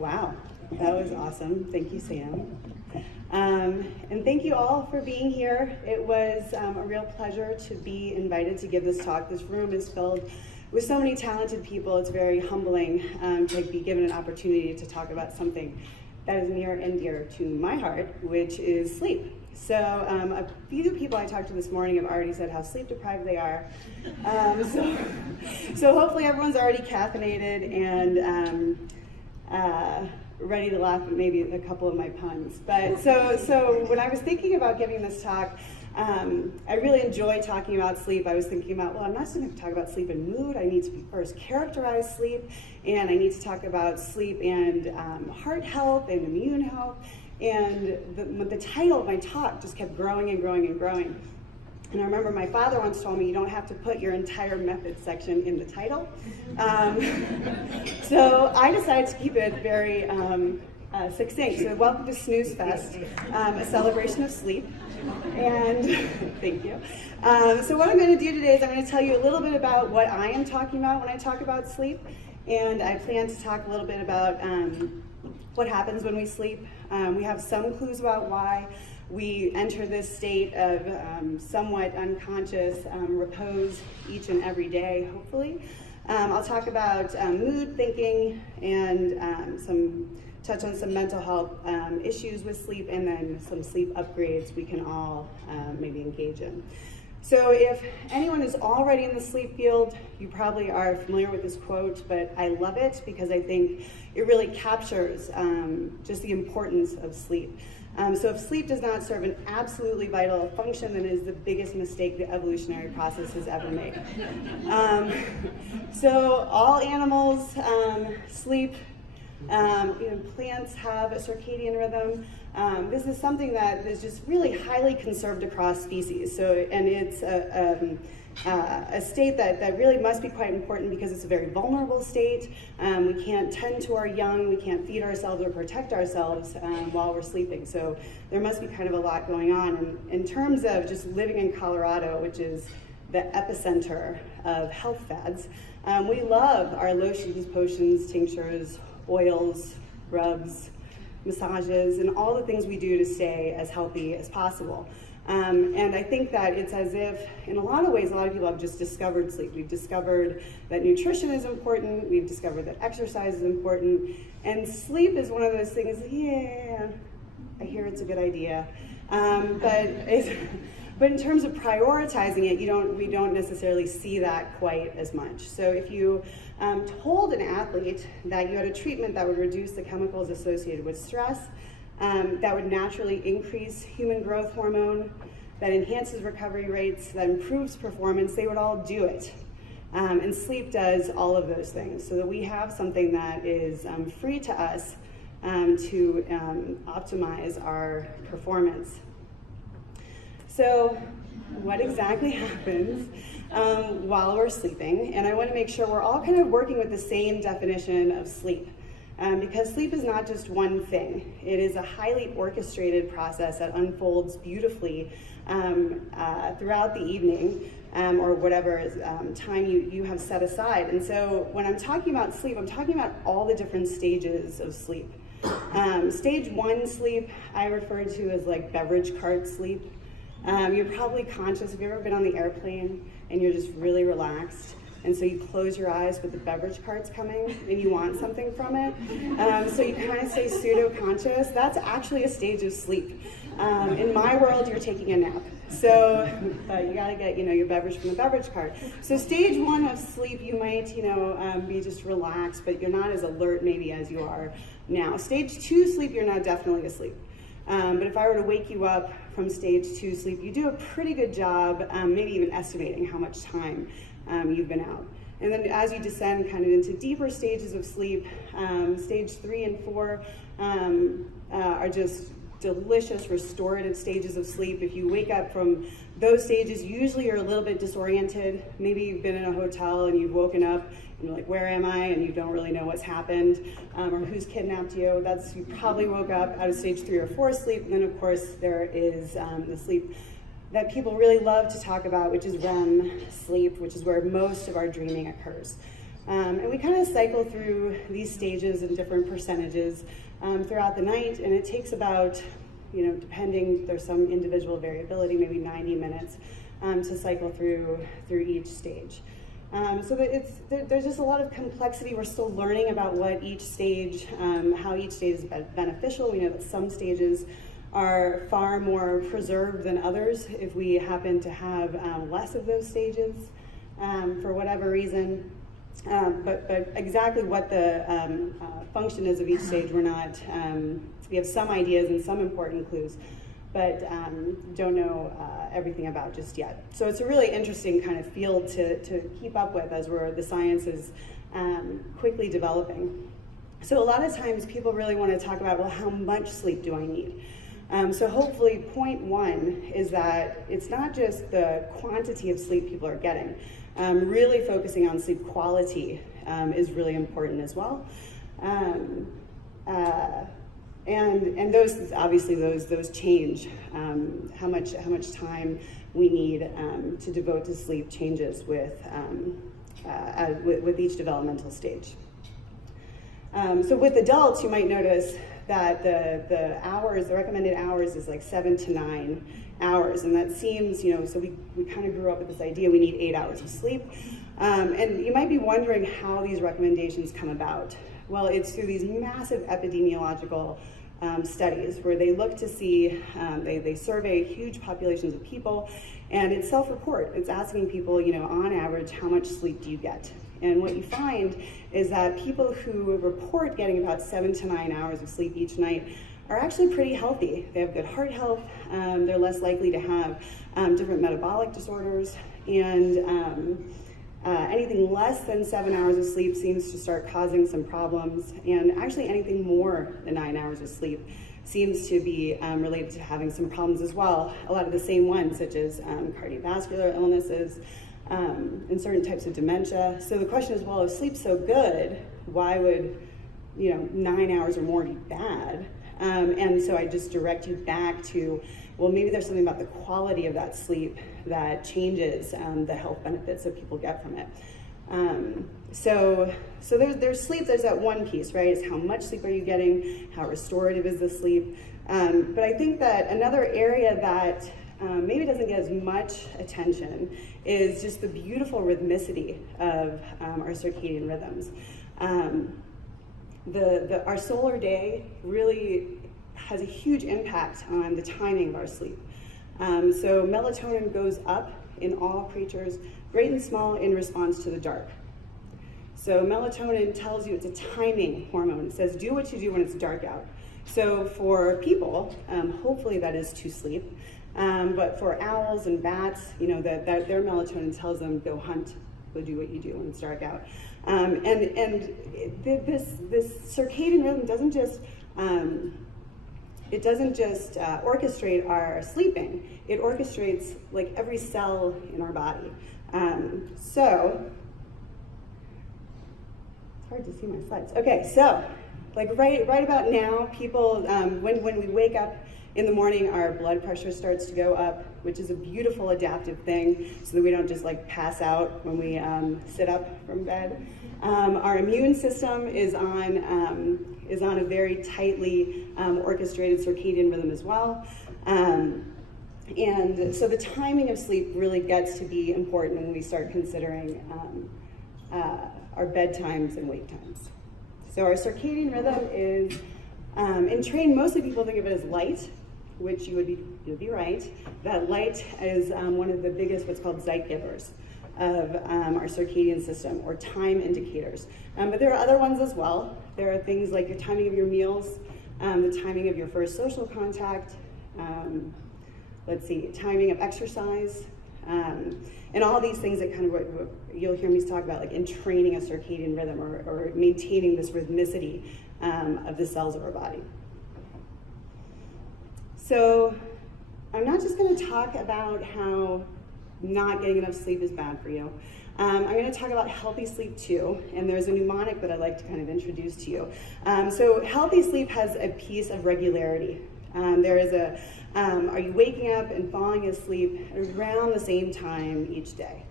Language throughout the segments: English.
Wow, that was awesome. Thank you, Sam. And thank you all for being here. It was a real pleasure to be invited to give this talk. This room is filled with so many talented people. It's very humbling to be given an opportunity to talk about something that is near and dear to my heart, which is sleep. So a few people I talked to this morning have already said how sleep deprived they are. So hopefully everyone's already caffeinated and ready to laugh at maybe a couple of my puns. But so when I was thinking about giving this talk, I really enjoy talking about sleep. I was thinking about, well, I'm not just going to talk about sleep and mood. I need to first characterize sleep, and I need to talk about sleep and heart health and immune health. And the title of my talk just kept growing and growing and growing. And I remember my father once told me, you don't have to put your entire method section in the title. So I decided to keep it very succinct. So welcome to Snooze Fest, a celebration of sleep. And thank you. So what I'm going to do today is I'm going to tell you a little bit about what I am talking about when I talk about sleep. And I plan to talk a little bit about what happens when we sleep. We have some clues about why we enter this state of somewhat unconscious repose each and every day, hopefully. I'll talk about mood, thinking, and touch on some mental health issues with sleep, and then some sleep upgrades we can all maybe engage in. So if anyone is already in the sleep field, you probably are familiar with this quote, but I love it because I think it really captures just the importance of sleep. So if sleep does not serve an absolutely vital function, then it is the biggest mistake the evolutionary process has ever made. So all animals sleep. Plants have a circadian rhythm. This is something that is just really highly conserved across species. And it's a state that really must be quite important because it's a very vulnerable state. We can't tend to our young, we can't feed ourselves or protect ourselves while we're sleeping. So there must be kind of a lot going on. And in terms of just living in Colorado, which is the epicenter of health fads, we love our lotions, potions, tinctures, oils, rubs, massages, and all the things we do to stay as healthy as possible. And I think that it's as if, in a lot of ways, a lot of people have just discovered sleep. We've discovered that nutrition is important, we've discovered that exercise is important, and sleep is one of those things, yeah, I hear it's a good idea. But in terms of prioritizing it, we don't necessarily see that quite as much. So if you told an athlete that you had a treatment that would reduce the chemicals associated with stress, that would naturally increase human growth hormone, that enhances recovery rates, that improves performance, they would all do it. And sleep does all of those things, so that we have something that is free to us to optimize our performance. So what exactly happens while we're sleeping? And I want to make sure we're all kind of working with the same definition of sleep. Because sleep is not just one thing. It is a highly orchestrated process that unfolds beautifully throughout the evening or whatever time you have set aside. And so when I'm talking about sleep, I'm talking about all the different stages of sleep. Stage 1 sleep, I refer to as like beverage cart sleep. You're probably conscious, have you ever been on the airplane and you're just really relaxed? And so you close your eyes with the beverage carts coming and you want something from it. So you kind of stay pseudo-conscious. That's actually a stage of sleep. In my world, you're taking a nap. So you gotta get your beverage from the beverage cart. So stage 1 of sleep, you might be just relaxed, but you're not as alert maybe as you are now. Stage 2 sleep, you're not definitely asleep. But if I were to wake you up from stage 2 sleep, you do a pretty good job, maybe even estimating how much time you've been out. And then as you descend kind of into deeper stages of sleep, stage 3 and 4 are just delicious restorative stages of sleep. If you wake up from those stages, usually you're a little bit disoriented. Maybe you've been in a hotel and you've woken up and you're like, where am I? And you don't really know what's happened or who's kidnapped you. You probably woke up out of stage 3 or 4 sleep. And then of course there is the sleep that people really love to talk about, which is REM sleep, which is where most of our dreaming occurs. And we kind of cycle through these stages in different percentages throughout the night, and it takes about, depending, there's some individual variability, maybe 90 minutes to cycle through each stage. So that there's just a lot of complexity. We're still learning about what each stage, how each stage is beneficial. We know that some stages are far more preserved than others if we happen to have less of those stages for whatever reason. But exactly what the function is of each stage, we're not, we have some ideas and some important clues, but don't know everything about just yet. So it's a really interesting kind of field to keep up with as the science is quickly developing. So a lot of times people really want to talk about, well, how much sleep do I need? So hopefully point one is that it's not just the quantity of sleep people are getting. Really focusing on sleep quality is really important as well. And those, obviously, those change. How much time we need to devote to sleep changes with each developmental stage. So with adults, you might notice that the recommended hours is like 7 to 9 hours, and that seems, so we kind of grew up with this idea we need 8 hours of sleep. And you might be wondering how these recommendations come about. Well, it's through these massive epidemiological studies where they look to see, they survey huge populations of people, and it's self-report. It's asking people, on average, how much sleep do you get? And what you find is that people who report getting about 7 to 9 hours of sleep each night are actually pretty healthy. They have good heart health, they're less likely to have different metabolic disorders, and anything less than 7 hours of sleep seems to start causing some problems, and actually anything more than 9 hours of sleep seems to be related to having some problems as well. A lot of the same ones, such as cardiovascular illnesses, and certain types of dementia. So the question is, well, if sleep's so good, why would 9 hours or more be bad? And so I just direct you back to, well, maybe there's something about the quality of that sleep that changes the health benefits that people get from it. So there's sleep, there's that one piece, right? Is how much sleep are you getting? How restorative is the sleep? But I think that another area that maybe doesn't get as much attention is just the beautiful rhythmicity of our circadian rhythms. Our solar day really has a huge impact on the timing of our sleep. So melatonin goes up in all creatures, great and small, in response to the dark. So melatonin tells you it's a timing hormone. It says do what you do when it's dark out. So for people, hopefully that is to sleep. But for owls and bats, that their melatonin tells them go hunt, go do what you do when it's dark out. And this circadian rhythm doesn't just orchestrate our sleeping. It orchestrates like every cell in our body. So it's hard to see my slides. Okay, so like right about now, people when we wake up in the morning, our blood pressure starts to go up, which is a beautiful adaptive thing, so that we don't just like pass out when we sit up from bed. Our immune system is on a very tightly orchestrated circadian rhythm as well. And so the timing of sleep really gets to be important when we start considering our bedtimes and wake times. So our circadian rhythm is, in train, mostly people think of it as light, which you'd be right. That light is one of the biggest, what's called zeitgebers of our circadian system, or time indicators. But there are other ones as well. There are things like your timing of your meals, the timing of your first social contact, timing of exercise, and all these things that kind of what you'll hear me talk about, like in training a circadian rhythm or maintaining this rhythmicity of the cells of our body. So I'm not just going to talk about how not getting enough sleep is bad for you. I'm going to talk about healthy sleep too, and there's a mnemonic that I'd like to kind of introduce to you. So healthy sleep has a piece of regularity. There is are you waking up and falling asleep around the same time each day?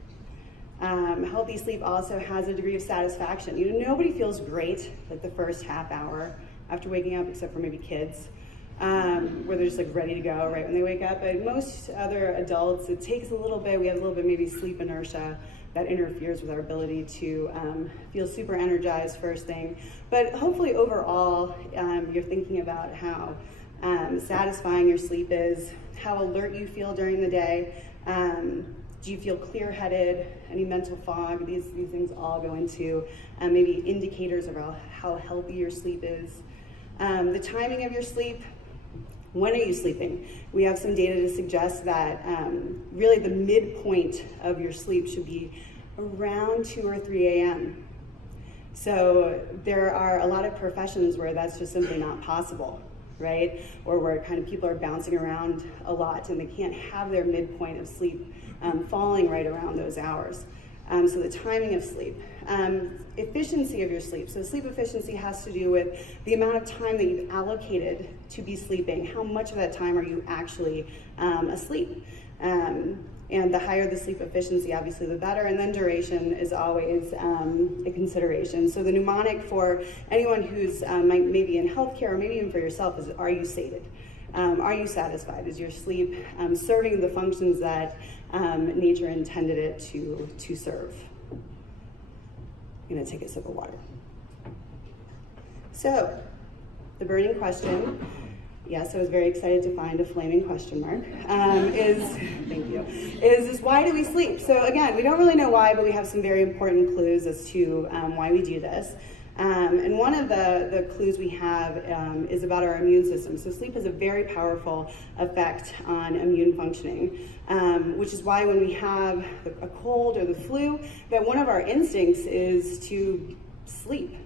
Healthy sleep also has a degree of satisfaction. You know, nobody feels great like the first half hour after waking up, except for maybe kids, where they're just like ready to go right when they wake up. But most other adults, it takes a little bit. We have a little bit maybe sleep inertia that interferes with our ability to feel super energized first thing. But hopefully overall, you're thinking about how satisfying your sleep is, how alert you feel during the day. Do you feel clear-headed? Any mental fog? These things all go into maybe indicators of how healthy your sleep is. The timing of your sleep. When are you sleeping? We have some data to suggest that really the midpoint of your sleep should be around 2 or 3 a.m. So there are a lot of professions where that's just simply not possible, right? Or where kind of people are bouncing around a lot and they can't have their midpoint of sleep falling right around those hours. So the timing of sleep. Efficiency of your sleep. So sleep efficiency has to do with the amount of time that you've allocated to be sleeping. How much of that time are you actually asleep? And the higher the sleep efficiency, obviously the better. And then duration is always a consideration. So the mnemonic for anyone who's maybe in healthcare or maybe even for yourself is, are you sated? Are you satisfied? Is your sleep serving the functions that nature intended it to serve? I'm gonna take a sip of water. So, the burning question, yes, I was very excited to find a flaming question mark, is why do we sleep? So again, we don't really know why, but we have some very important clues as to why we do this. And one of the clues we have is about our immune system. So sleep has a very powerful effect on immune functioning, which is why when we have a cold or the flu, that one of our instincts is to sleep,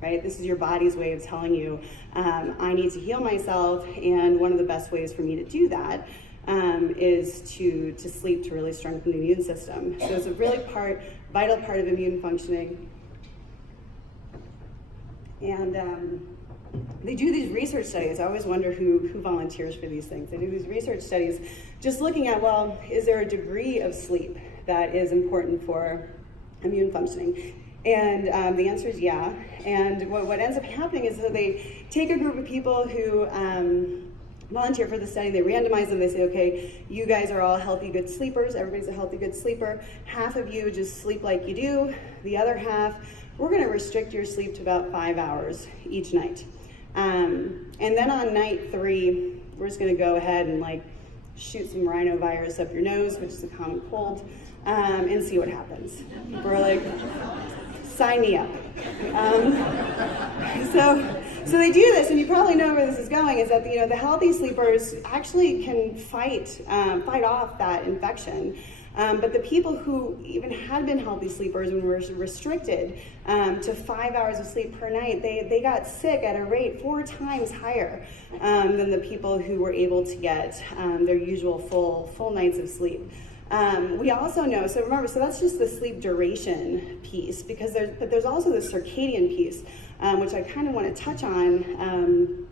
right? This is your body's way of telling you, I need to heal myself, and one of the best ways for me to do that is to sleep, to really strengthen the immune system. So it's a really vital part of immune functioning. And they do these research studies. I always wonder who volunteers for these things. They do these research studies just looking at, well, is there a degree of sleep that is important for immune functioning? And the answer is yeah. And what ends up happening is that they take a group of people who volunteer for the study, they randomize them, they say, okay, you guys are all healthy, good sleepers, everybody's a healthy, good sleeper. Half of you just sleep like you do, the other half, we're gonna restrict your sleep to about 5 hours each night. And then on night 3, we're just gonna go ahead and like shoot some rhinovirus up your nose, which is a common cold, and see what happens. We're like, sign me up. So they do this, and you probably know where this is going, is that the healthy sleepers actually can fight off that infection. But the people who even had been healthy sleepers and were restricted to 5 hours of sleep per night, they got sick at a rate 4 times higher than the people who were able to get their usual full nights of sleep. We also know, so remember, so that's just the sleep duration piece, because there's also the circadian piece, which I kind of want to touch on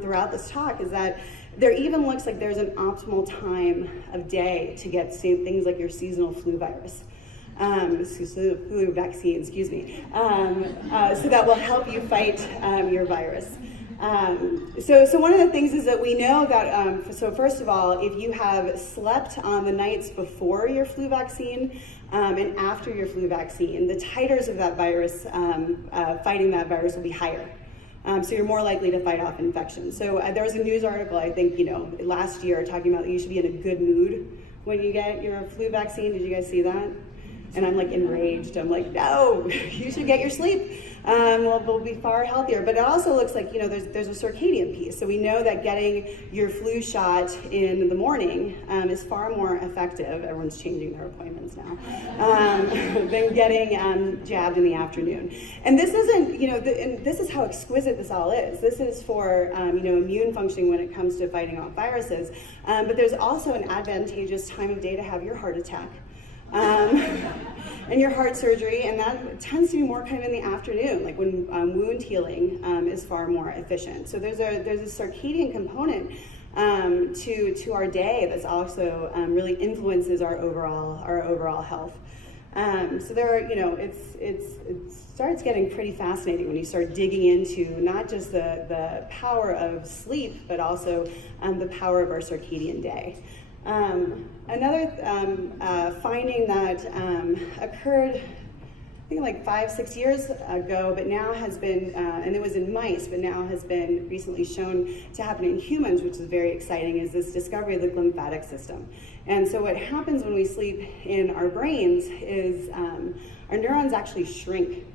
throughout this talk, is that there even looks like there's an optimal time of day to get things like your seasonal flu virus. Flu vaccine, excuse me. So that will help you fight your virus. So one of the things is that we know that, so first of all, if you have slept on the nights before your flu vaccine and after your flu vaccine, the titers of that virus, fighting that virus will be higher. So you're more likely to fight off infection. So there was a news article, I think, last year talking about you should be in a good mood when you get your flu vaccine. Did you guys see that? And I'm like enraged. I'm like, no, you should get your sleep. We'll be far healthier. But it also looks like, there's a circadian piece. So we know that getting your flu shot in the morning is far more effective. Everyone's changing their appointments now, than getting jabbed in the afternoon. And this isn't, and this is how exquisite this all is. This is for, immune functioning when it comes to fighting off viruses. But there's also an advantageous time of day to have your heart attack. And your heart surgery, and that tends to be more kind of in the afternoon, like when wound healing is far more efficient. So there's a circadian component to our day that's also really influences our overall health. So there are, it starts getting pretty fascinating when you start digging into not just the power of sleep, but also the power of our circadian day. Another finding that occurred, I think like 5-6 years ago, but now has been, and it was in mice, but now has been recently shown to happen in humans, which is very exciting, is this discovery of the lymphatic system. And so what happens when we sleep in our brains is our neurons actually shrink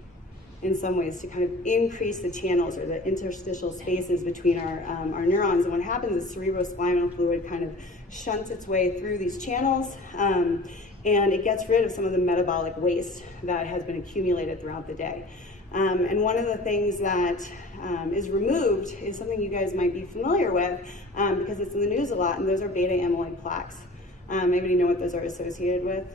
in some ways to kind of increase the channels or the interstitial spaces between our neurons. And what happens is cerebrospinal fluid kind of shunts its way through these channels, and it gets rid of some of the metabolic waste that has been accumulated throughout the day. And one of the things that is removed is something you guys might be familiar with because it's in the news a lot, and those are beta amyloid plaques. Anybody know what those are associated with?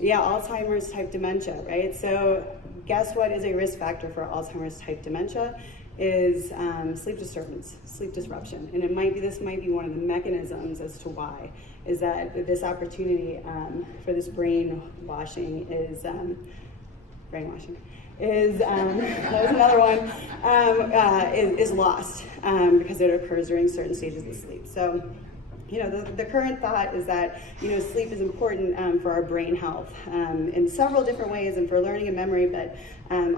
Yeah, Alzheimer's type dementia, right? So guess what is a risk factor for Alzheimer's type dementia? Is sleep disturbance, sleep disruption. And this might be one of the mechanisms as to why, is that this opportunity for this brainwashing is, that was another one, is lost because it occurs during certain stages of sleep. So, the current thought is that, sleep is important for our brain health in several different ways, and for learning and memory, but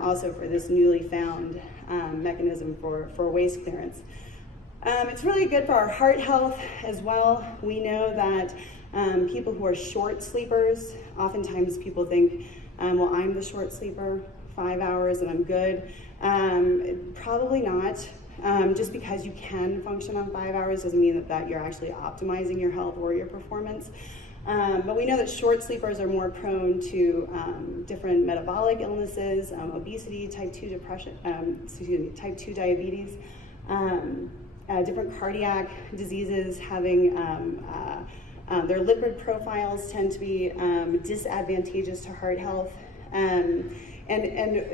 also for this newly found mechanism for waste clearance. It's really good for our heart health as well. We know that people who are short sleepers, oftentimes people think, well, I'm the short sleeper, 5 hours and I'm good. Probably not. Just because you can function on 5 hours doesn't mean that you're actually optimizing your health or your performance. But we know that short sleepers are more prone to different metabolic illnesses, obesity, type 2 depression, type 2 diabetes, different cardiac diseases, having their lipid profiles tend to be disadvantageous to heart health. And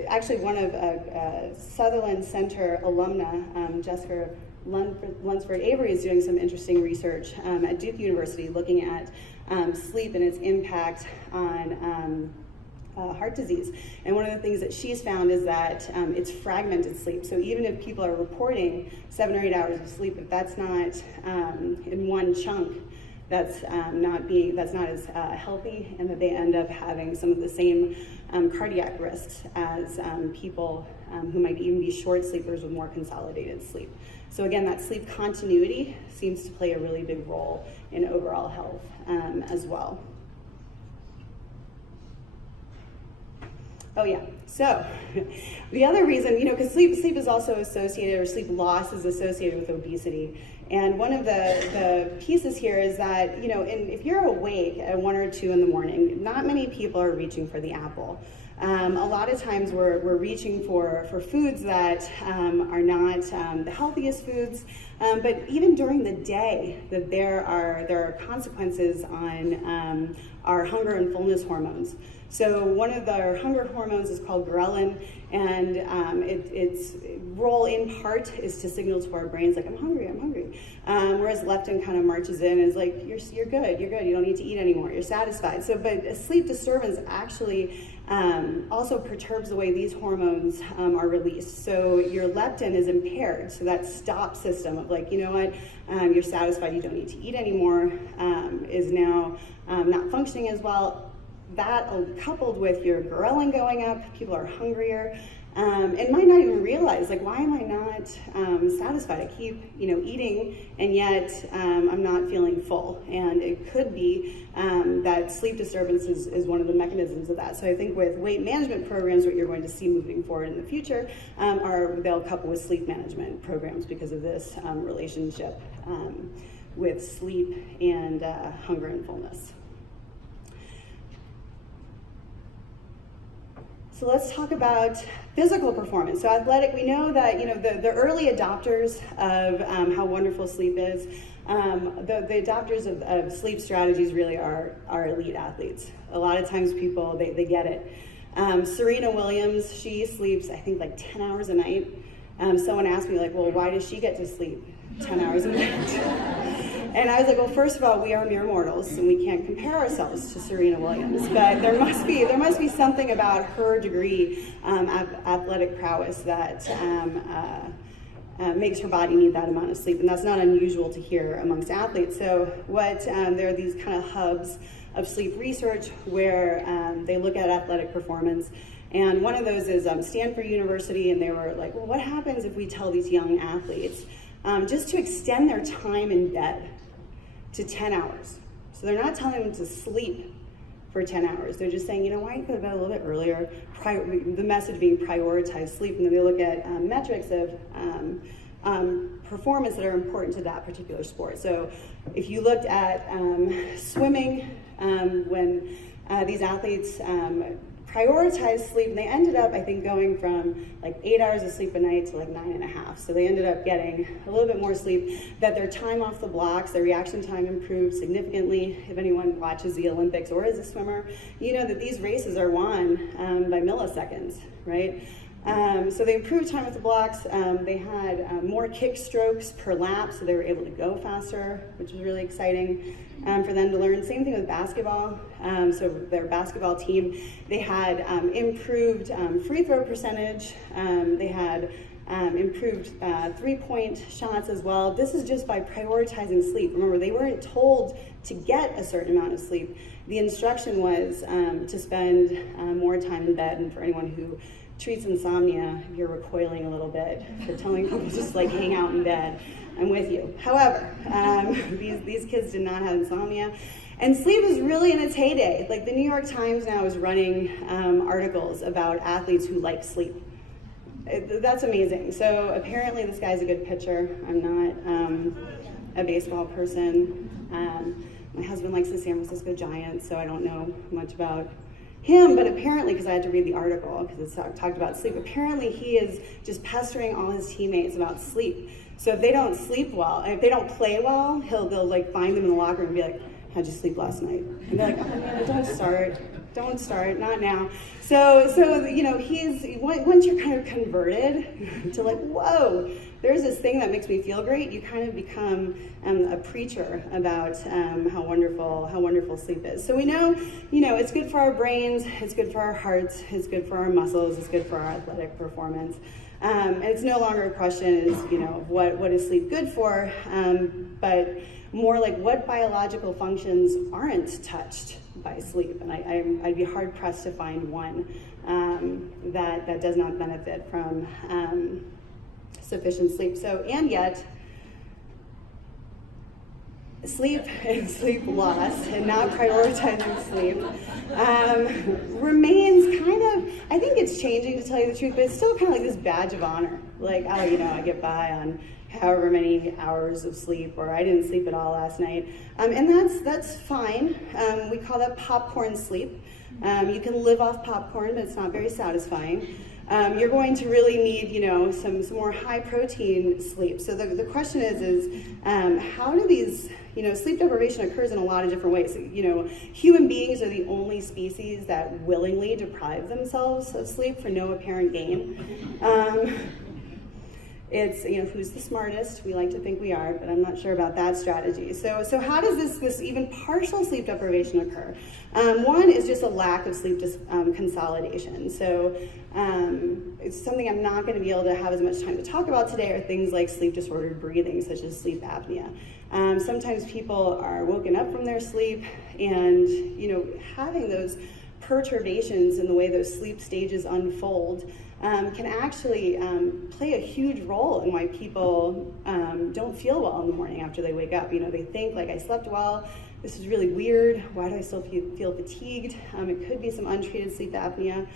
actually one of Sutherland Center alumna, Jessica Lunsford Avery, is doing some interesting research at Duke University looking at sleep and its impact on heart disease. And one of the things that she's found is that it's fragmented sleep. So even if people are reporting 7 or 8 hours of sleep, if that's not in one chunk, that's not as healthy, and that they end up having some of the same cardiac risks as people who might even be short sleepers with more consolidated sleep. So again, that sleep continuity seems to play a really big role in overall health as well. Oh yeah, so the other reason, because sleep is also associated, or sleep loss is associated with obesity. And one of the pieces here is that, if you're awake at 1 or 2 in the morning, not many people are reaching for the apple. A lot of times we're reaching for foods that are not the healthiest foods, but even during the day, that there are consequences on our hunger and fullness hormones. So one of our hunger hormones is called ghrelin, and its role in part is to signal to our brains like, I'm hungry. Whereas leptin kind of marches in and is like, you're good, you don't need to eat anymore, you're satisfied. So, but a sleep disturbance actually also perturbs the way these hormones are released. So your leptin is impaired, so that stop system of like, you're satisfied, you don't need to eat anymore, is now not functioning as well. That coupled with your ghrelin going up, people are hungrier, and might not even realize, like, why am I not satisfied? I keep, eating, and yet I'm not feeling full. And it could be that sleep disturbance is one of the mechanisms of that. So I think with weight management programs, what you're going to see moving forward in the future they'll couple with sleep management programs because of this relationship with sleep and hunger and fullness. So let's talk about physical performance. So athletic, we know that the early adopters of how wonderful sleep is, the adopters of sleep strategies really are elite athletes. A lot of times people, they get it. Serena Williams, she sleeps, I think, like 10 hours a night. Someone asked me, like, well, why does she get to sleep 10 hours a night? And I was like, well, first of all, we are mere mortals, and we can't compare ourselves to Serena Williams. But there must be something about her degree of athletic prowess that makes her body need that amount of sleep, and that's not unusual to hear amongst athletes. So there are these kind of hubs of sleep research where they look at athletic performance. And one of those is Stanford University, and they were like, well, what happens if we tell these young athletes just to extend their time in bed to 10 hours? So they're not telling them to sleep for 10 hours. They're just saying, why don't you go to bed a little bit earlier? The message being prioritize sleep. And then they look at metrics of performance that are important to that particular sport. So if you looked at swimming, when these athletes prioritized sleep, and they ended up, I think, going from like 8 hours of sleep a night to like 9.5. So they ended up getting a little bit more sleep, that their time off the blocks, their reaction time improved significantly. If anyone watches the Olympics or is a swimmer, you know that these races are won by milliseconds, right? So they improved time with the blocks. They had more kick strokes per lap, so they were able to go faster, which was really exciting for them to learn. Same thing with basketball. So their basketball team, they had improved free throw percentage. They had improved three-point shots as well. This is just by prioritizing sleep. Remember, they weren't told to get a certain amount of sleep. The instruction was to spend more time in bed, and for anyone who treats insomnia, you're recoiling a little bit for telling people just like hang out in bed. I'm with you. However, these kids did not have insomnia. And sleep is really in its heyday. Like the New York Times now is running articles about athletes who like sleep. That's amazing. So apparently this guy's a good pitcher. I'm not a baseball person. My husband likes the San Francisco Giants, so I don't know much about him, but apparently, because I had to read the article, because it talked about sleep, apparently he is just pestering all his teammates about sleep. So if they don't sleep well, and if they don't play well, they'll like find them in the locker room and be like, how'd you sleep last night? And they're like, oh man, don't start, not now. So once you're kind of converted to like, whoa, there's this thing that makes me feel great, you kind of become a preacher about how wonderful sleep is. So we know, it's good for our brains, it's good for our hearts, it's good for our muscles, it's good for our athletic performance. And it's no longer a question what is sleep good for, but more like what biological functions aren't touched by sleep. And I'd be hard pressed to find one that does not benefit from sufficient sleep. So, and yet, sleep and sleep loss and not prioritizing sleep remains kind of, I think it's changing to tell you the truth, but it's still kind of like this badge of honor. Like, I get by on however many hours of sleep, or I didn't sleep at all last night. And that's fine. We call that popcorn sleep. You can live off popcorn, but it's not very satisfying. You're going to really need, some more high protein sleep. So the question is how do these, sleep deprivation occurs in a lot of different ways. Human beings are the only species that willingly deprive themselves of sleep for no apparent gain. It's, who's the smartest? We like to think we are, but I'm not sure about that strategy. So how does this even partial sleep deprivation occur? One is just a lack of sleep consolidation. So it's something I'm not going to be able to have as much time to talk about today are things like sleep disordered breathing, such as sleep apnea. Sometimes people are woken up from their sleep and, having those perturbations in the way those sleep stages unfold can actually play a huge role in why people don't feel well in the morning after they wake up. They think, like, I slept well, this is really weird, why do I still feel fatigued? It could be some untreated sleep apnea.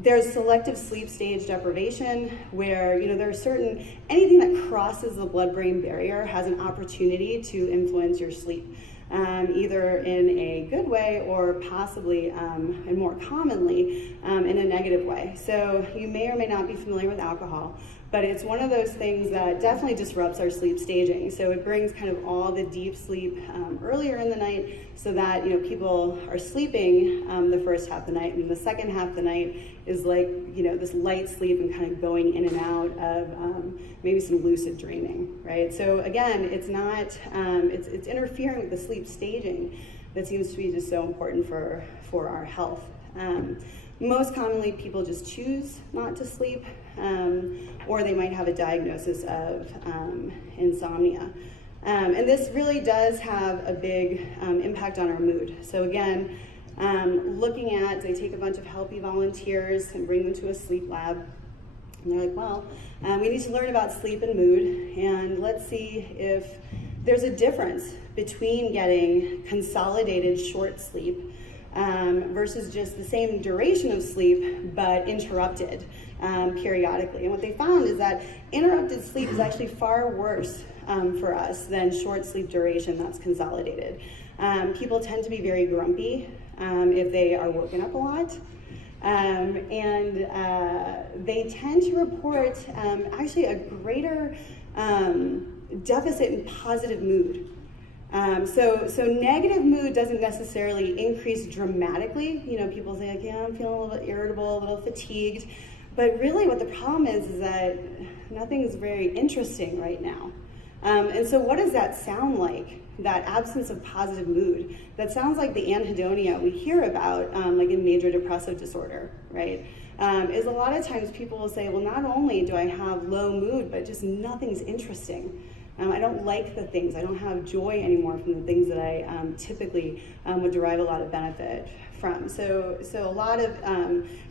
There's selective sleep stage deprivation where, there are anything that crosses the blood-brain barrier has an opportunity to influence your sleep. Either in a good way or possibly, and more commonly, in a negative way. So you may or may not be familiar with alcohol, but it's one of those things that definitely disrupts our sleep staging. So it brings kind of all the deep sleep earlier in the night, so that people are sleeping the first half of the night, and the second half of the night is like this light sleep and kind of going in and out of maybe some lucid dreaming, right? So again, it's not it's interfering with the sleep staging that seems to be just so important for our health. Most commonly, people just choose not to sleep, or they might have a diagnosis of insomnia. And this really does have a big impact on our mood. So again, looking at, they take a bunch of healthy volunteers and bring them to a sleep lab. And they're like, well, we need to learn about sleep and mood, and let's see if there's a difference between getting consolidated short sleep versus just the same duration of sleep, but interrupted periodically. And what they found is that interrupted sleep is actually far worse for us than short sleep duration that's consolidated. People tend to be very grumpy if they are woken up a lot. And they tend to report actually a greater deficit in positive mood. So negative mood doesn't necessarily increase dramatically. People say like, yeah, I'm feeling a little bit irritable, a little fatigued. But really what the problem is that nothing is very interesting right now. And so what does that sound like, that absence of positive mood? That sounds like the anhedonia we hear about like in major depressive disorder, right? Is a lot of times people will say, well, not only do I have low mood, but just nothing's interesting. I don't like the things. I don't have joy anymore from the things that I typically would derive a lot of benefit from. So a lot of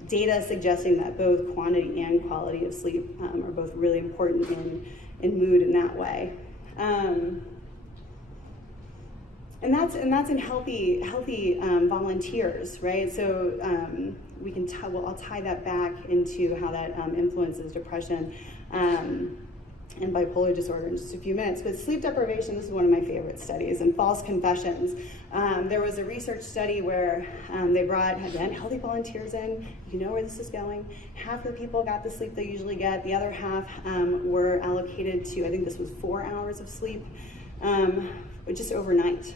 data suggesting that both quantity and quality of sleep are both really important in mood in that way. And that's in healthy volunteers, right? So I'll tie that back into how that influences depression and bipolar disorder in just a few minutes. But sleep deprivation, this is one of my favorite studies, and false confessions. There was a research study where they brought, again, healthy volunteers in. You know where this is going. Half of the people got the sleep they usually get. The other half were allocated to, I think this was 4 hours of sleep, just overnight.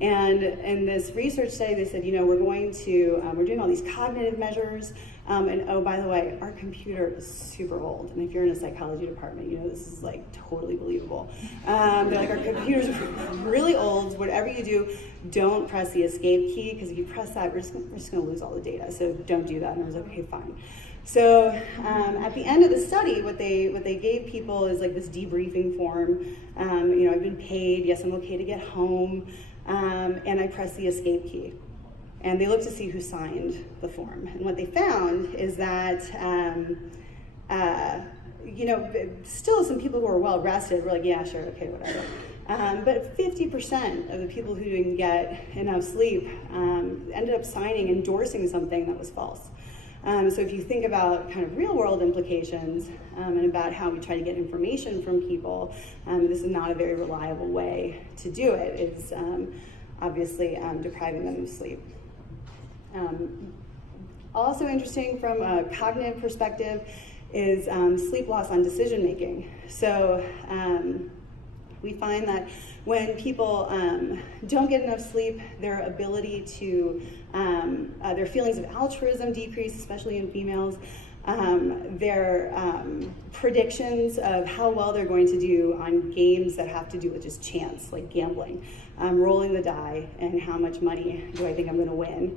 And in this research study, they said, we're doing all these cognitive measures, and oh, by the way, our computer is super old. And if you're in a psychology department, this is like totally believable. They're like, our computer's really old. Whatever you do, don't press the escape key, because if you press that, we're just gonna lose all the data. So don't do that. And I was like, okay, fine. So at the end of the study, what they gave people is like this debriefing form. I've been paid. Yes, I'm okay to get home. And I press the escape key. And they looked to see who signed the form. And what they found is that, still some people who were well rested were like, yeah, sure, okay, whatever. But 50% of the people who didn't get enough sleep ended up endorsing something that was false. So if you think about kind of real world implications and about how we try to get information from people, this is not a very reliable way to do it. It's obviously depriving them of sleep. Also interesting from a cognitive perspective is sleep loss on decision making. So we find that when people don't get enough sleep, their ability to, their feelings of altruism decrease, especially in females. Their predictions of how well they're going to do on games that have to do with just chance, like gambling, rolling the die, and how much money do I think I'm going to win.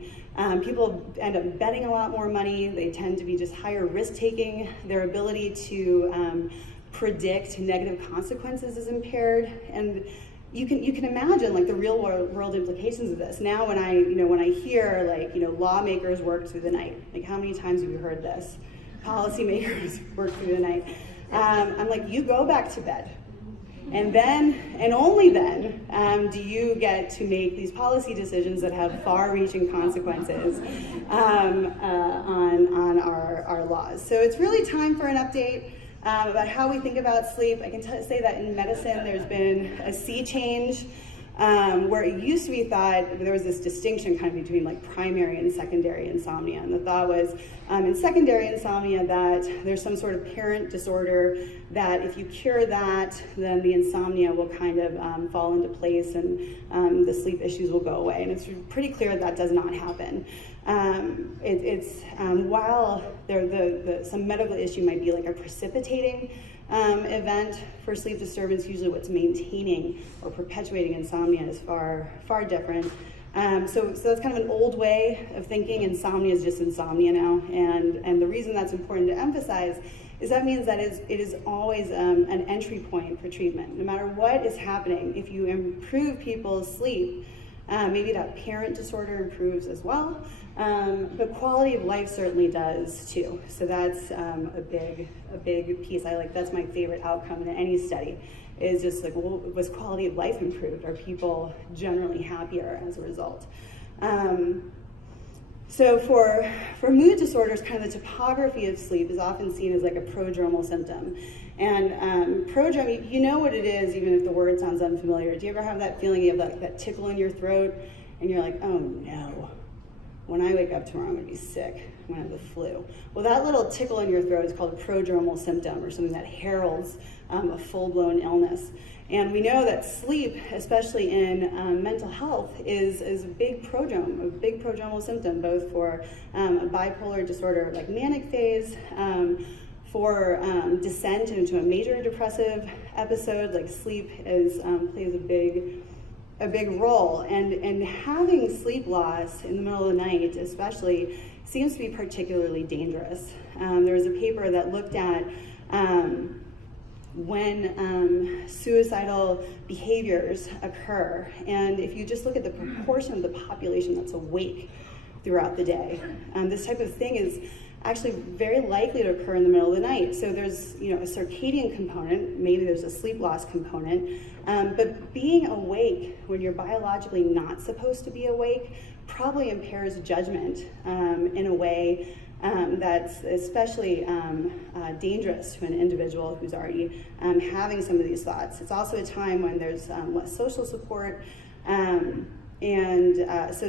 People end up betting a lot more money. They tend to be just higher risk taking. Their ability to predict negative consequences is impaired, and you can imagine like the real world implications of this. Now when I hear like lawmakers work through the night, like how many times have you heard this? Policymakers work through the night. I'm like, you go back to bed, and then and only then do you get to make these policy decisions that have far-reaching consequences on our laws. So it's really time for an update about how we think about sleep. I can say that in medicine there's been a sea change where it used to be thought there was this distinction kind of between like primary and secondary insomnia. And the thought was in secondary insomnia that there's some sort of parent disorder that if you cure that, then the insomnia will kind of fall into place and the sleep issues will go away. And it's pretty clear that does not happen. While some medical issue might be like a precipitating event for sleep disturbance, usually what's maintaining or perpetuating insomnia is far different. So that's kind of an old way of thinking. Insomnia is just insomnia now, and the reason that's important to emphasize is that means that it is always an entry point for treatment. No matter what is happening, if you improve people's sleep, maybe that parent disorder improves as well, but quality of life certainly does too. So that's a big piece. That's my favorite outcome in any study, is just like, well, was quality of life improved? Are people generally happier as a result? So for mood disorders, kind of the topography of sleep is often seen as like a prodromal symptom. And prodrome, you know what it is, even if the word sounds unfamiliar. Do you ever have that feeling you have that tickle in your throat and you're like, oh no, when I wake up tomorrow I'm gonna be sick, I'm gonna have the flu. Well, that little tickle in your throat is called a prodromal symptom, or something that heralds a full-blown illness. And we know that sleep, especially in mental health, is a big prodromal symptom, both for a bipolar disorder like manic phase, for descent into a major depressive episode. Like sleep plays a big role, and having sleep loss in the middle of the night especially seems to be particularly dangerous. There was a paper that looked at when suicidal behaviors occur, and if you just look at the proportion of the population that's awake throughout the day, this type of thing is actually very likely to occur in the middle of the night. So there's a circadian component, maybe there's a sleep loss component, but being awake when you're biologically not supposed to be awake probably impairs judgment in a way that's especially dangerous to an individual who's already having some of these thoughts. It's also a time when there's less social support, so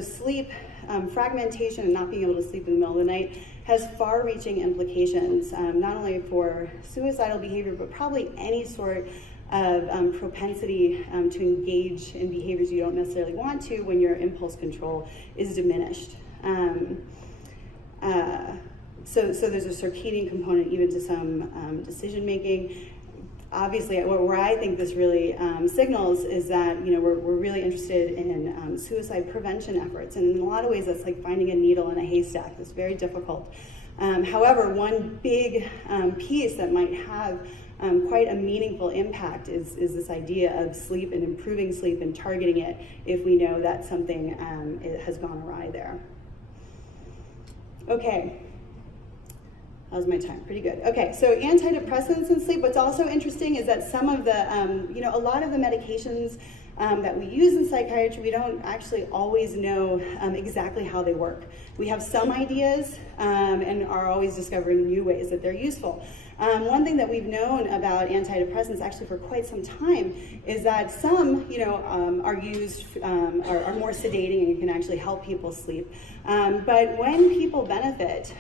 sleep fragmentation and not being able to sleep in the middle of the night has far-reaching implications, not only for suicidal behavior, but probably any sort of propensity to engage in behaviors you don't necessarily want to when your impulse control is diminished. So there's a circadian component even to some decision making. Obviously, where I think this really signals is that we're really interested in suicide prevention efforts, and in a lot of ways that's like finding a needle in a haystack. It's very difficult. However, one big piece that might have quite a meaningful impact is this idea of sleep and improving sleep and targeting it if we know that something has gone awry there. Okay. That was my time, pretty good. Okay, so antidepressants in sleep. What's also interesting is that some of the, a lot of the medications that we use in psychiatry, we don't actually always know exactly how they work. We have some ideas and are always discovering new ways that they're useful. One thing that we've known about antidepressants actually for quite some time is that some, are used, are more sedating and can actually help people sleep. But when people benefit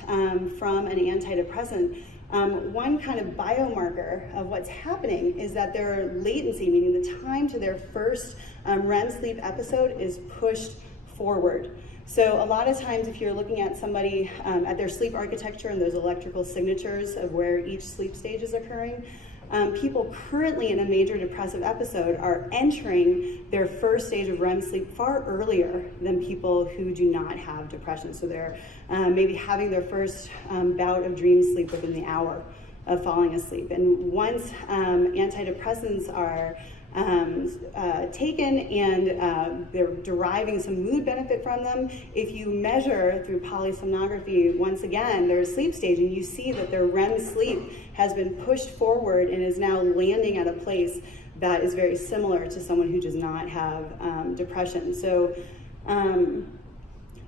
from an antidepressant, one kind of biomarker of what's happening is that their latency, meaning the time to their first REM sleep episode, is pushed forward. So a lot of times if you're looking at somebody at their sleep architecture and those electrical signatures of where each sleep stage is occurring, people currently in a major depressive episode are entering their first stage of REM sleep far earlier than people who do not have depression. So they're maybe having their first bout of dream sleep within the hour of falling asleep. And once antidepressants are taken and they're deriving some mood benefit from them, if you measure through polysomnography once again their sleep stage and you see that their REM sleep has been pushed forward and is now landing at a place that is very similar to someone who does not have depression. So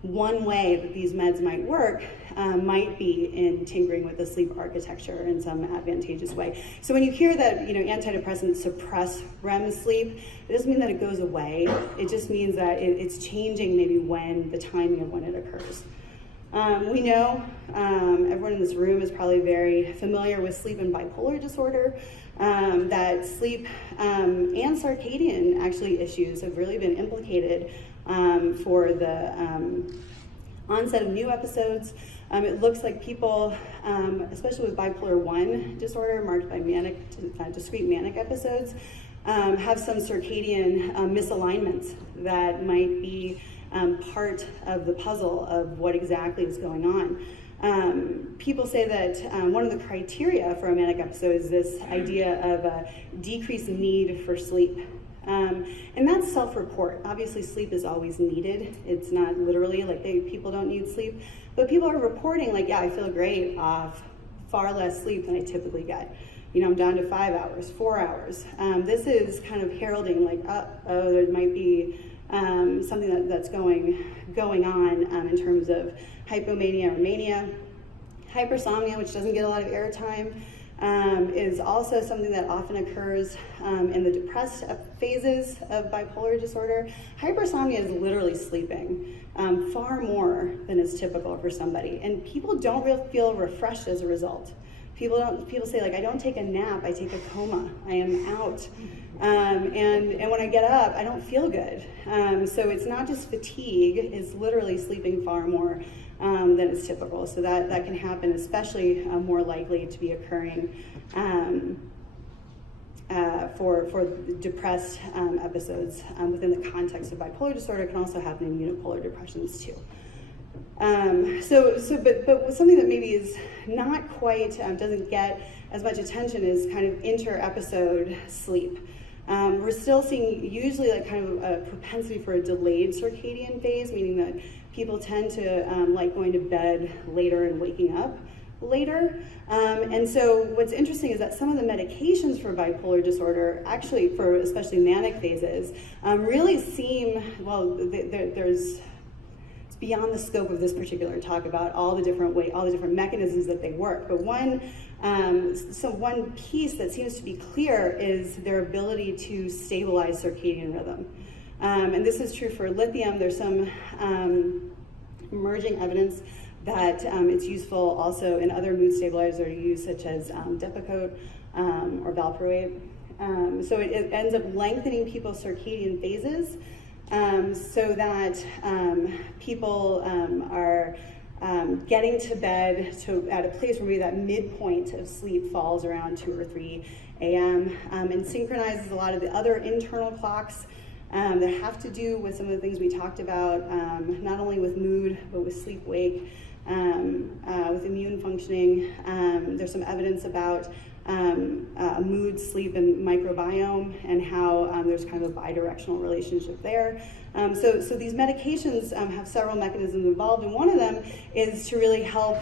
one way that these meds might work might be in tinkering with the sleep architecture in some advantageous way. So when you hear that antidepressants suppress REM sleep, it doesn't mean that it goes away. It just means that it's changing maybe the timing of when it occurs. We know everyone in this room is probably very familiar with sleep and bipolar disorder, that sleep and circadian actually issues have really been implicated for the onset of new episodes. It looks like people, especially with bipolar 1 disorder marked by discrete manic episodes, have some circadian misalignments that might be part of the puzzle of what exactly is going on. People say that one of the criteria for a manic episode is this idea of a decreased need for sleep. And that's self-report. Obviously, sleep is always needed. It's not literally like people don't need sleep, but people are reporting like, yeah, I feel great off far less sleep than I typically get. I'm down to 5 hours, 4 hours. This is kind of heralding like, oh, there might be something that's going on in terms of hypomania or mania. Hypersomnia, which doesn't get a lot of airtime, is also something that often occurs in the depressed phases of bipolar disorder. Hypersomnia is literally sleeping far more than is typical for somebody, and people don't feel refreshed as a result. People say, like, I don't take a nap, I take a coma, I am out. And when I get up, I don't feel good. So it's not just fatigue, it's literally sleeping far more than is typical. So that can happen, especially more likely to be occurring for depressed episodes within the context of bipolar disorder. It can also happen in unipolar depressions too. But something that maybe is not quite, doesn't get as much attention is kind of inter-episode sleep. We're still seeing usually like kind of a propensity for a delayed circadian phase, meaning that people tend to like going to bed later and waking up later. And so what's interesting is that some of the medications for bipolar disorder, actually for especially manic phases, really seem, well, there's beyond the scope of this particular talk about all the different mechanisms that they work. But one piece that seems to be clear is their ability to stabilize circadian rhythm. And this is true for lithium. There's some emerging evidence that it's useful also in other mood stabilizers used, such as Depakote or valproate. So it ends up lengthening people's circadian phases, so that people are getting to bed at a place where maybe that midpoint of sleep falls around 2 or 3 a.m. And synchronizes a lot of the other internal clocks that have to do with some of the things we talked about, not only with mood, but with sleep-wake, with immune functioning. There's some evidence about mood, sleep, and microbiome, and how there's kind of a bidirectional relationship there. So these medications have several mechanisms involved, and one of them is to really help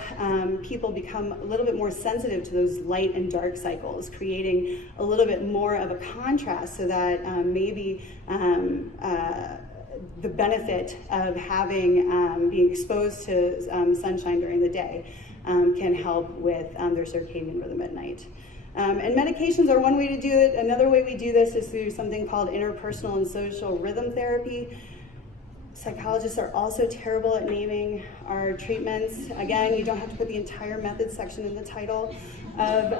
people become a little bit more sensitive to those light and dark cycles, creating a little bit more of a contrast, so that maybe the benefit of having being exposed to sunshine during the day can help with their circadian rhythm at night. And medications are one way to do it. Another way we do this is through something called interpersonal and social rhythm therapy. Psychologists are also terrible at naming our treatments. Again, you don't have to put the entire method section in the title of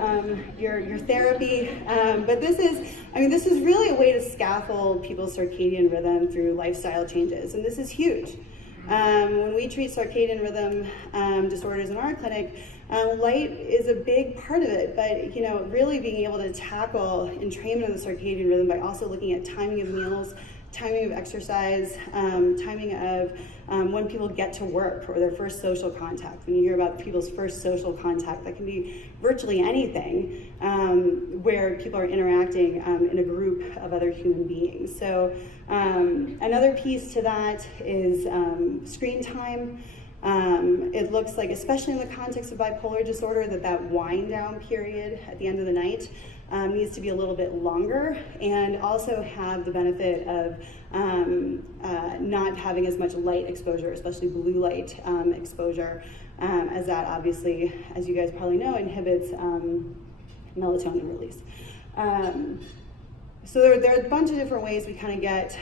your therapy. But this is really a way to scaffold people's circadian rhythm through lifestyle changes, and this is huge. When we treat circadian rhythm disorders in our clinic, light is a big part of it, but really being able to tackle entrainment of the circadian rhythm by also looking at timing of meals, timing of exercise, timing of when people get to work or their first social contact. When you hear about people's first social contact, that can be virtually anything where people are interacting in a group of other human beings. So another piece to that is screen time. It looks like, especially in the context of bipolar disorder, that wind down period at the end of the night needs to be a little bit longer, and also have the benefit of not having as much light exposure, especially blue light exposure, as that obviously, as you guys probably know, inhibits melatonin release. So there are a bunch of different ways we kind of get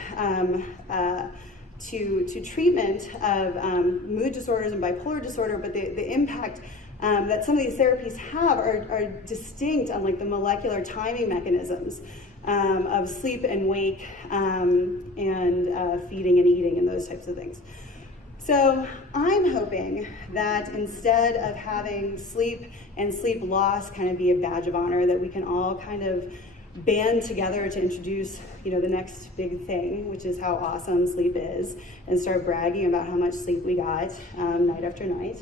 to treatment of mood disorders and bipolar disorder, but the impact that some of these therapies have are distinct on like the molecular timing mechanisms of sleep and wake and feeding and eating and those types of things. So I'm hoping that instead of having sleep and sleep loss kind of be a badge of honor, that we can all kind of band together to introduce, the next big thing, which is how awesome sleep is, and start bragging about how much sleep we got night after night.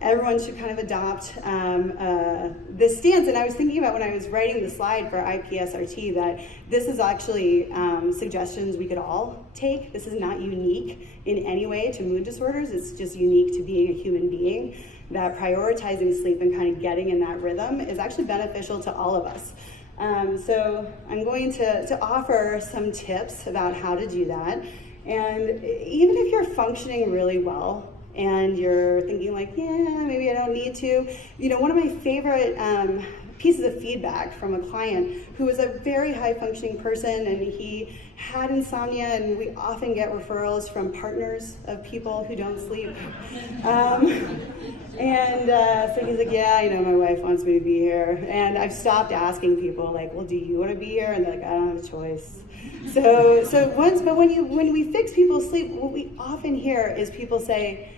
Everyone should kind of adopt this stance. And I was thinking about when I was writing the slide for IPSRT that this is actually suggestions we could all take. This is not unique in any way to mood disorders. It's just unique to being a human being, that prioritizing sleep and kind of getting in that rhythm is actually beneficial to all of us. So I'm going to offer some tips about how to do that. And even if you're functioning really well, and you're thinking like, yeah, maybe I don't need to. One of my favorite pieces of feedback from a client who was a very high functioning person, and he had insomnia, and we often get referrals from partners of people who don't sleep. So he's like, yeah, my wife wants me to be here. And I've stopped asking people like, well, do you want to be here? And they're like, I don't have a choice. But when we fix people's sleep, what we often hear is people say,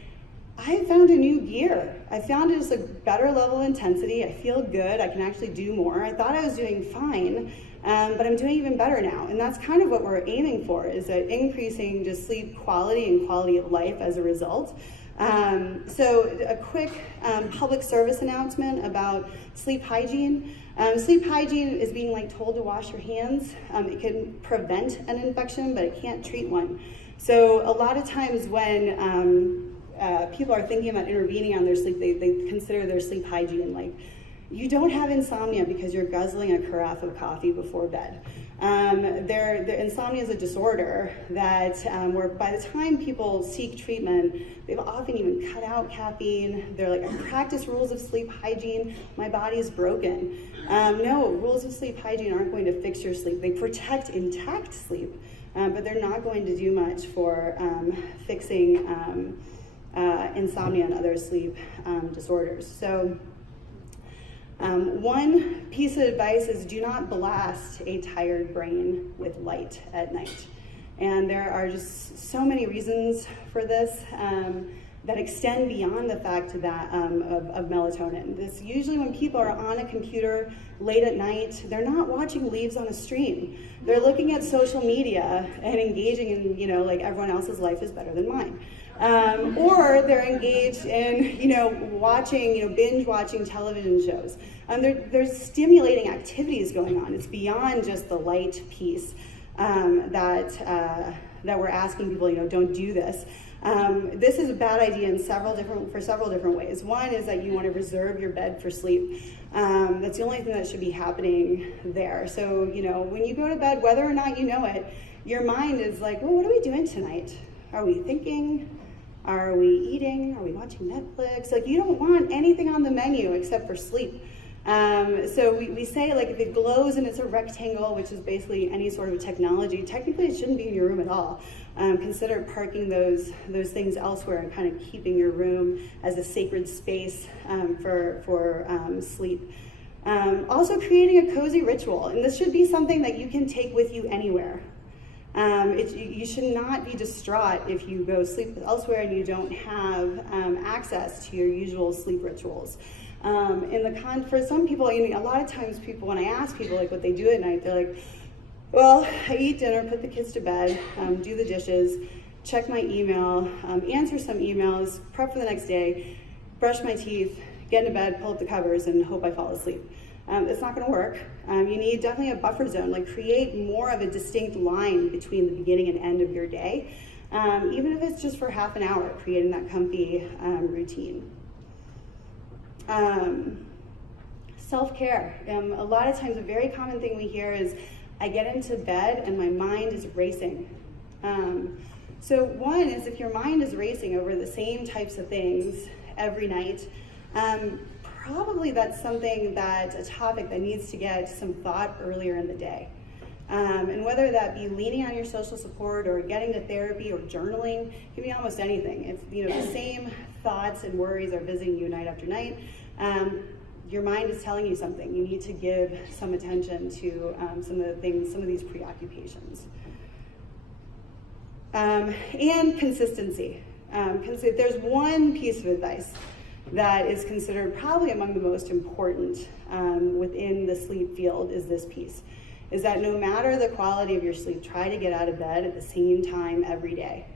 I found a new gear. I found it's a better level of intensity. I feel good. I can actually do more. I thought I was doing fine, but I'm doing even better now. And that's kind of what we're aiming for, is that increasing just sleep quality and quality of life as a result. So a quick public service announcement about sleep hygiene. Sleep hygiene is being told to wash your hands. It can prevent an infection, but it can't treat one. So a lot of times when people are thinking about intervening on their sleep, they consider their sleep hygiene like, you don't have insomnia because you're guzzling a carafe of coffee before bed. Their insomnia is a disorder that where by the time people seek treatment, they've often even cut out caffeine. They're like, I practice rules of sleep hygiene, my body is broken. No, rules of sleep hygiene aren't going to fix your sleep. They protect intact sleep, but they're not going to do much for fixing insomnia and other sleep disorders. So one piece of advice is do not blast a tired brain with light at night. And there are just so many reasons for this that extend beyond the fact that of melatonin. This usually when people are on a computer late at night, they're not watching Leaves on a Stream. They're looking at social media and engaging in, like everyone else's life is better than mine. Or they're engaged in, watching, binge watching television shows. There's stimulating activities going on. It's beyond just the light piece that we're asking people, don't do this. This is a bad idea for several different ways. One is that you want to reserve your bed for sleep. That's the only thing that should be happening there. So, when you go to bed, whether or not you know it, your mind is like, well, what are we doing tonight? Are we thinking? Are we eating? Are we watching Netflix? You don't want anything on the menu except for sleep. So we say if it glows and it's a rectangle, which is basically any sort of technology, technically it shouldn't be in your room at all. Consider parking those things elsewhere and kind of keeping your room as a sacred space for sleep. Also creating a cozy ritual, and this should be something that you can take with you anywhere. You should not be distraught if you go sleep elsewhere and you don't have access to your usual sleep rituals. For some people, a lot of times people, when I ask people what they do at night, they're like, well, I eat dinner, put the kids to bed, do the dishes, check my email, answer some emails, prep for the next day, brush my teeth, get into bed, pull up the covers, and hope I fall asleep. It's not going to work. You need definitely a buffer zone, create more of a distinct line between the beginning and end of your day. even if it's just for half an hour, creating that comfy routine. Self-care. A lot of times a very common thing we hear is, I get into bed and my mind is racing. So one is, if your mind is racing over the same types of things every night, probably that's a topic that needs to get some thought earlier in the day. And whether that be leaning on your social support or getting to therapy or journaling, it can be almost anything. If the same thoughts and worries are visiting you night after night, your mind is telling you something. You need to give some attention to some of these preoccupations. And consistency. There's one piece of advice that is considered probably among the most important within the sleep field, is this piece, is that no matter the quality of your sleep, try to get out of bed at the same time every day.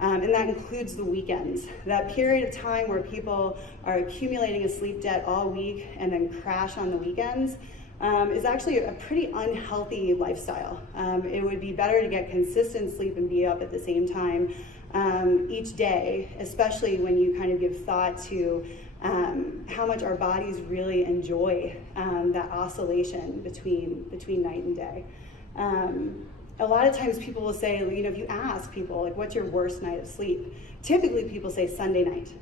And that includes the weekends. That period of time where people are accumulating a sleep debt all week and then crash on the weekends is actually a pretty unhealthy lifestyle. It would be better to get consistent sleep and be up at the same time each day, especially when you kind of give thought to how much our bodies really enjoy that oscillation between night and day. A lot of times people will say, if you ask people, like, what's your worst night of sleep? Typically people say Sunday night.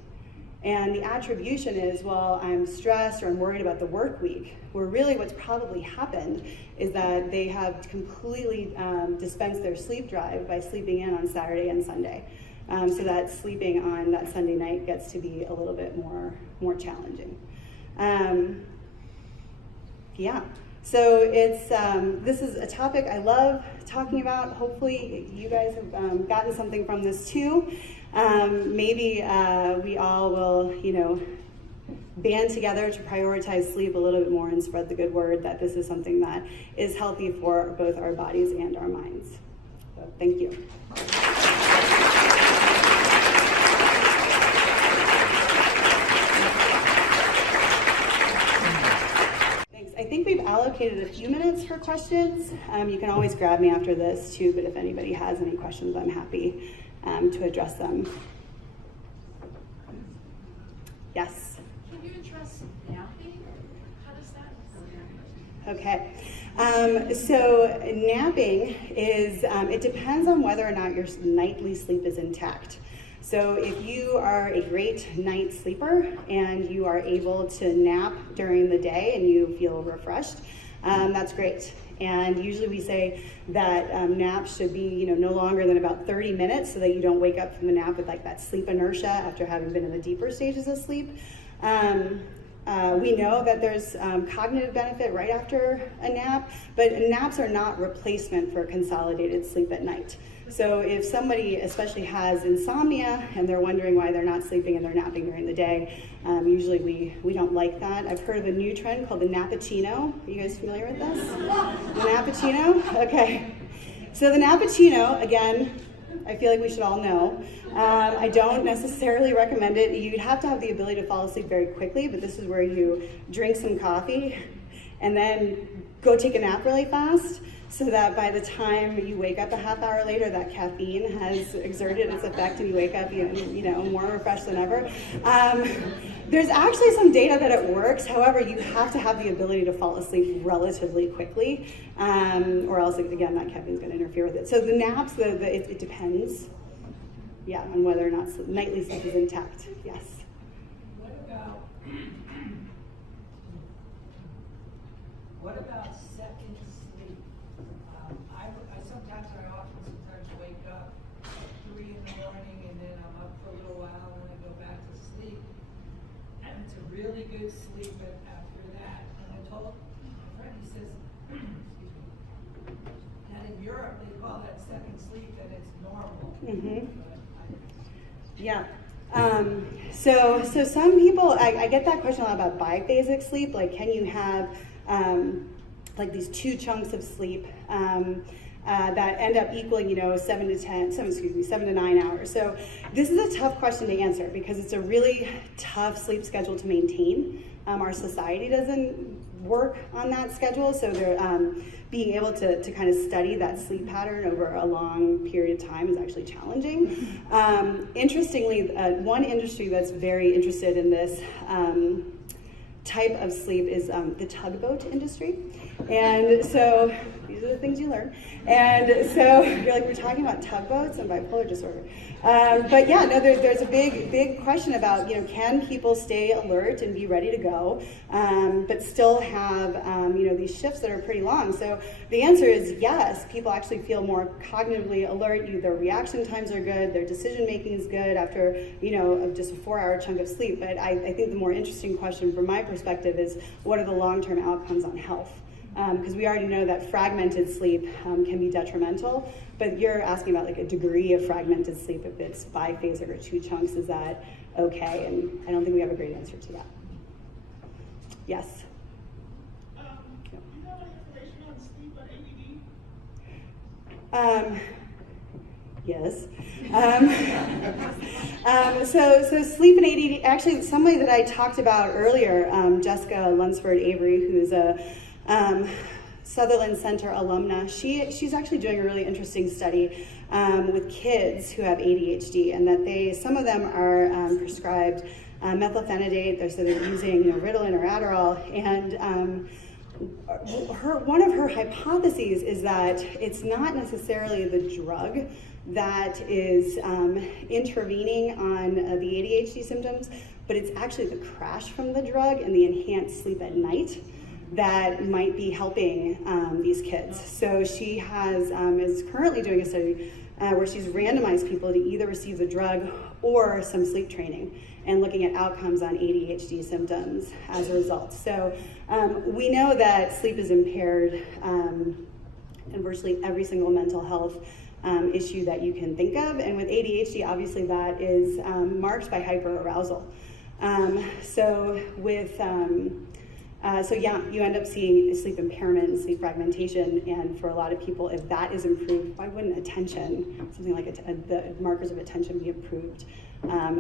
And the attribution is, well, I'm stressed or I'm worried about the work week, where really what's probably happened is that they have completely dispensed their sleep drive by sleeping in on Saturday and Sunday. So that sleeping on that Sunday night gets to be a little bit more challenging. Yeah. So this is a topic I love talking about. Hopefully you guys have gotten something from this too. Maybe we all will, band together to prioritize sleep a little bit more and spread the good word that this is something that is healthy for both our bodies and our minds. So thank you. I think we've allocated a few minutes for questions. You can always grab me after this too, but if anybody has any questions, I'm happy to address them. Yes? Can you address napping? How does that work? Okay. So napping is, it depends on whether or not your nightly sleep is intact. So if you are a great night sleeper and you are able to nap during the day and you feel refreshed, that's great. And usually we say that naps should be, no longer than about 30 minutes so that you don't wake up from the nap with like that sleep inertia after having been in the deeper stages of sleep. We know that there's cognitive benefit right after a nap, but naps are not replacement for consolidated sleep at night. So if somebody especially has insomnia and they're wondering why they're not sleeping and they're napping during the day, usually we don't like that. I've heard of a new trend called the nappuccino. Are you guys familiar with this? The nappuccino? Okay. So the nappuccino, again, I feel like we should all know. I don't necessarily recommend it. You'd have to have the ability to fall asleep very quickly, but this is where you drink some coffee and then go take a nap really fast, so that by the time you wake up a half hour later, that caffeine has exerted its effect and you wake up more refreshed than ever. There's actually some data that it works. However, you have to have the ability to fall asleep relatively quickly, or else, again, that caffeine's going to interfere with it. So the naps, it depends, on whether or not nightly sleep is intact. Yes? What about second sleep? I often wake up at 3 in the morning and then I'm up for a little while and I go back to sleep. And it's a really good sleep after that. And I told my friend, he says, that in Europe they call that second sleep and it's normal. Mm-hmm. Yeah. So some people, I get that question a lot about biphasic sleep, like can you have like these two chunks of sleep that end up equaling, 7 to 9 hours. So this is a tough question to answer because it's a really tough sleep schedule to maintain. Our society doesn't work on that schedule. So they're being able to kind of study that sleep pattern over a long period of time is actually challenging. Interestingly, one industry that's very interested in this type of sleep is the tugboat industry. And so these are the things you learn. And so you're like, we're talking about tugboats and bipolar disorder. But yeah, no, there's a big question about, can people stay alert and be ready to go, but still have, these shifts that are pretty long. So the answer is yes, people actually feel more cognitively alert. Their reaction times are good, their decision making is good after, just a 4-hour chunk of sleep. But I think the more interesting question from my perspective is, what are the long-term outcomes on health? Because we already know that fragmented sleep can be detrimental, but you're asking about like a degree of fragmented sleep. If it's biphasic or 2 chunks, is that okay? And I don't think we have a great answer to that. Yes? Do you have any information on sleep on ADD? Yes. So sleep and ADD, actually somebody that I talked about earlier, Jessica Lunsford Avery, who's a Sutherland Center alumna, she's actually doing a really interesting study with kids who have ADHD, and that some of them are prescribed methylphenidate, so they're using Ritalin or Adderall, and one of her hypotheses is that it's not necessarily the drug that is intervening on the ADHD symptoms, but it's actually the crash from the drug and the enhanced sleep at night that might be helping these kids. So she is currently doing a study where she's randomized people to either receive the drug or some sleep training, and looking at outcomes on ADHD symptoms as a result. So we know that sleep is impaired in virtually every single mental health issue that you can think of, and with ADHD, obviously that is marked by hyperarousal. You end up seeing sleep impairment and sleep fragmentation, and for a lot of people, if that is improved, why wouldn't attention, something like the markers of attention, be improved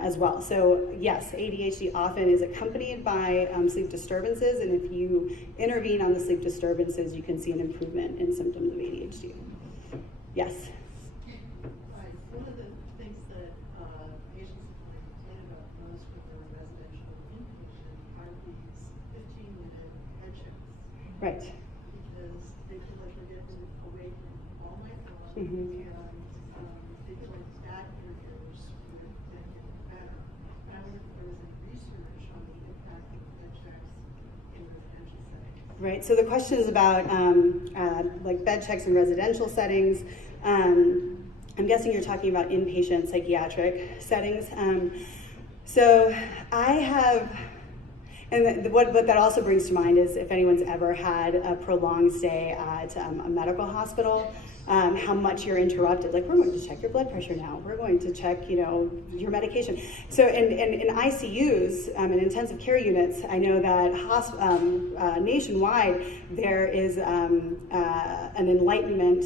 as well? So yes, ADHD often is accompanied by sleep disturbances, and if you intervene on the sleep disturbances, you can see an improvement in symptoms of ADHD. Yes? Right. One of the things that patients complain about most when they're residential inpatient are these 15-minute head checks. Right. Because they feel like they're getting awake all night long, Mm-hmm. and they feel like that interferes with them getting better. And I wonder if there was any research on the impact of head checks in residential settings. Right, so the question is about like bed checks in residential settings. I'm guessing you're talking about inpatient psychiatric settings. So I have, and what that also brings to mind is if anyone's ever had a prolonged stay at a medical hospital, how much you're interrupted. Like, we're going to check your blood pressure now. We're going to check, your medication. So in ICUs, in intensive care units, I know that nationwide there is an enlightenment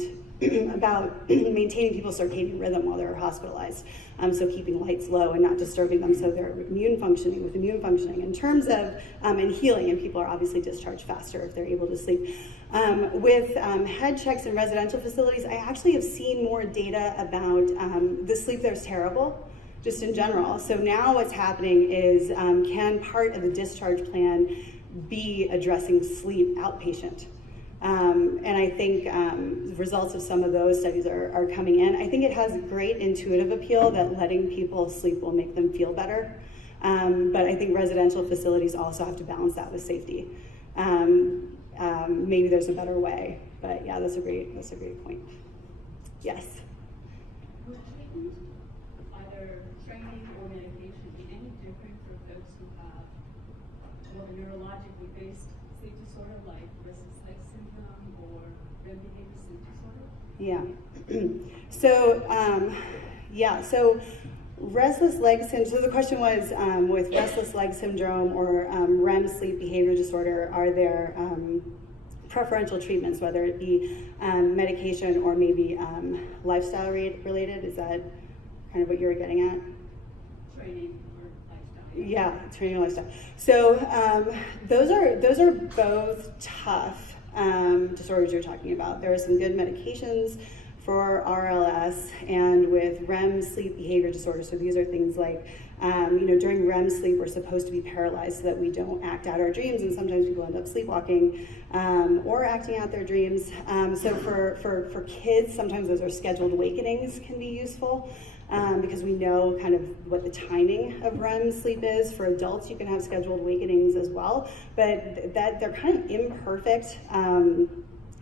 about maintaining people's circadian rhythm while they're hospitalized. So keeping lights low and not disturbing them, so they're immune functioning. In terms of and healing, and people are obviously discharged faster if they're able to sleep. With head checks in residential facilities, I actually have seen more data about the sleep there's terrible, just in general. So now what's happening is, can part of the discharge plan be addressing sleep outpatient? And I think the results of some of those studies are coming in. I think it has great intuitive appeal that letting people sleep will make them feel better. But I think residential facilities also have to balance that with safety. Maybe there's a better way, but yeah, that's a great point. Yes? Would treatment, either training or medication, be any different for folks who have more of a neurologically based sleep disorder like restless leg syndrome or REM behavior sleep disorder? Yeah. So restless leg syndrome, so the question was, with restless leg syndrome or REM sleep behavior disorder, are there preferential treatments, whether it be medication or maybe lifestyle related? Is that kind of what you were getting at? Training or lifestyle? Yeah, training lifestyle. So those are both tough disorders you're talking about. There are some good medications for RLS and with REM sleep behavior disorders. So these are things like, during REM sleep, we're supposed to be paralyzed so that we don't act out our dreams, and sometimes people end up sleepwalking or acting out their dreams. So for kids, sometimes those are scheduled awakenings can be useful. Because we know kind of what the timing of REM sleep is. For adults, you can have scheduled awakenings as well, but that they're kind of imperfect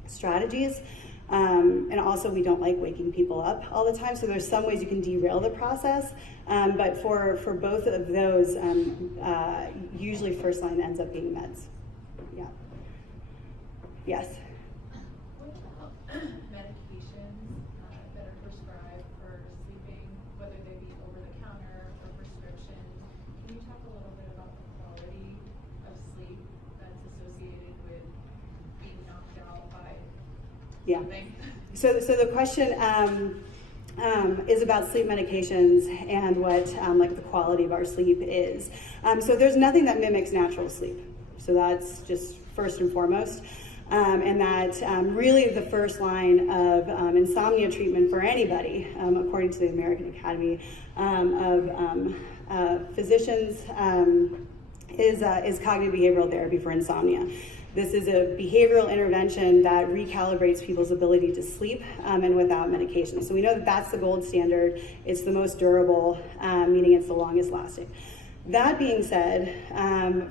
strategies. And also we don't like waking people up all the time, so there's some ways you can derail the process, but for both of those, usually first line ends up being meds. Yeah. Yes? What about medications that are prescribed for sleeping, whether they be over-the-counter or prescription? Can you talk a little bit about the quality of sleep that's associated with being knocked out by something? So the question is about sleep medications and what like the quality of our sleep is. So there's nothing that mimics natural sleep. So that's just first and foremost. And that really the first line of insomnia treatment for anybody, according to the American Academy of Physicians, is cognitive behavioral therapy for insomnia. This is a behavioral intervention that recalibrates people's ability to sleep and without medication. So we know that that's the gold standard. It's the most durable, meaning it's the longest lasting. That being said, now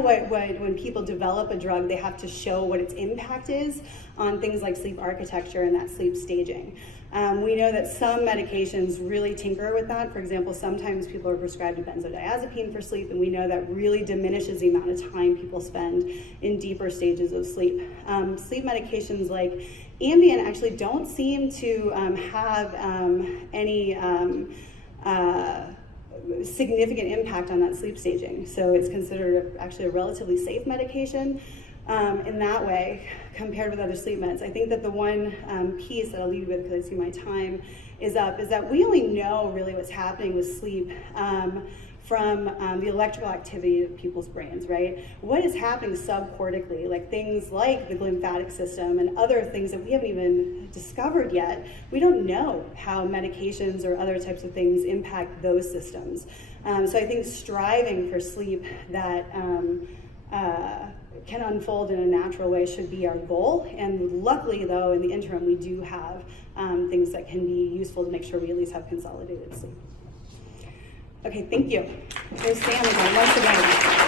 when people develop a drug, they have to show what its impact is on things like sleep architecture and that sleep staging. We know that some medications really tinker with that. For example, sometimes people are prescribed a benzodiazepine for sleep, and we know that really diminishes the amount of time people spend in deeper stages of sleep. Sleep medications like Ambien actually don't seem to have any significant impact on that sleep staging. So it's considered actually a relatively safe medication in that way compared with other sleep meds. I think that the one piece that I'll leave with, because I see my time is up, is that we only know really what's happening with sleep from the electrical activity of people's brains, right? What is happening subcortically, like things like the lymphatic system and other things that we haven't even discovered yet. We don't know how medications or other types of things impact those systems. So I think striving for sleep that can unfold in a natural way should be our goal. And luckily, though, in the interim, we do have things that can be useful to make sure we at least have consolidated sleep. Okay, thank you. There's Sam again, once again.